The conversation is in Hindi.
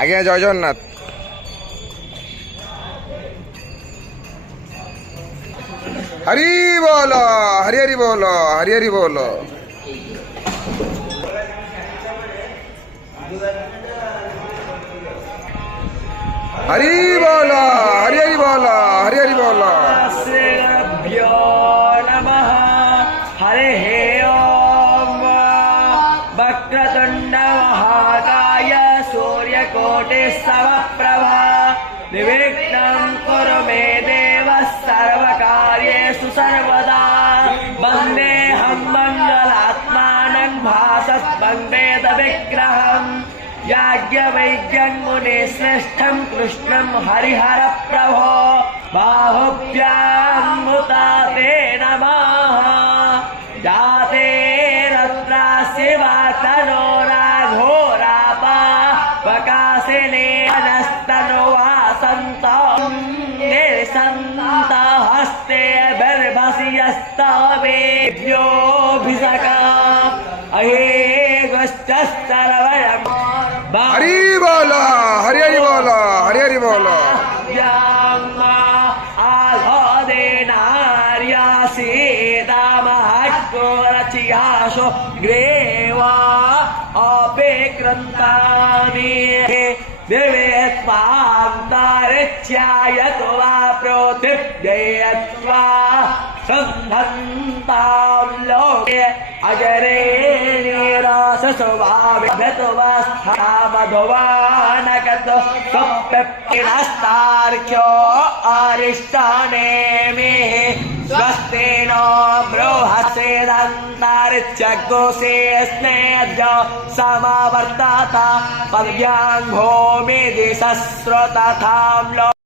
आज्ञा जय जगन्नाथ। हरि बोलो हरि हरि बोलो हरि हरि बोलो। हरि बोलो हरि हरि बोलो हरि हरि बोलो। श्रीभ्यो नमः। हरिः ओम्। वक्रतुण्ड महाकाय सूर्यकोटिसमप्रभा निर्विघ्नं कुरु मे देव सर्वकार्येषु सर्वदा। वन्देऽहं मङ्गलात्मानं भासस्वङ्गेदविग्रहम् याज्ञवैज्ञं मुनिश्रेष्ठं कृष्णं हरिहरप्रभो बाहुभ्यां मुताते नमः। जाते रत्राशिवातनोराघोरापा प्रकाशिने नस्तनुवासन्तं निसन्तहस्ते बिर्भसि यस्तवेभ्योऽभिषका अहेगश्चस्तरवयम्। हरि बोलो हरि हरि बोलो हरि हरि बोलो। रचियाशो ग्रेवा अपेक्रन्तानि दिवे स्वान्तारिच्यायतो वा पृथिव्ययत्वा सन्धन्तां लोके अजरे निरासस्वभाविभ्यतो वा स्थामधुवानगतो स्वप्यपिनस्तार्क्यो अरिष्टानेमिः स्वस्ति नो बृहस्पतिरन्तरिक्षगोषे स्नेह्यो समावर्तता पर्याङ्घो मे दिशस्रो तथां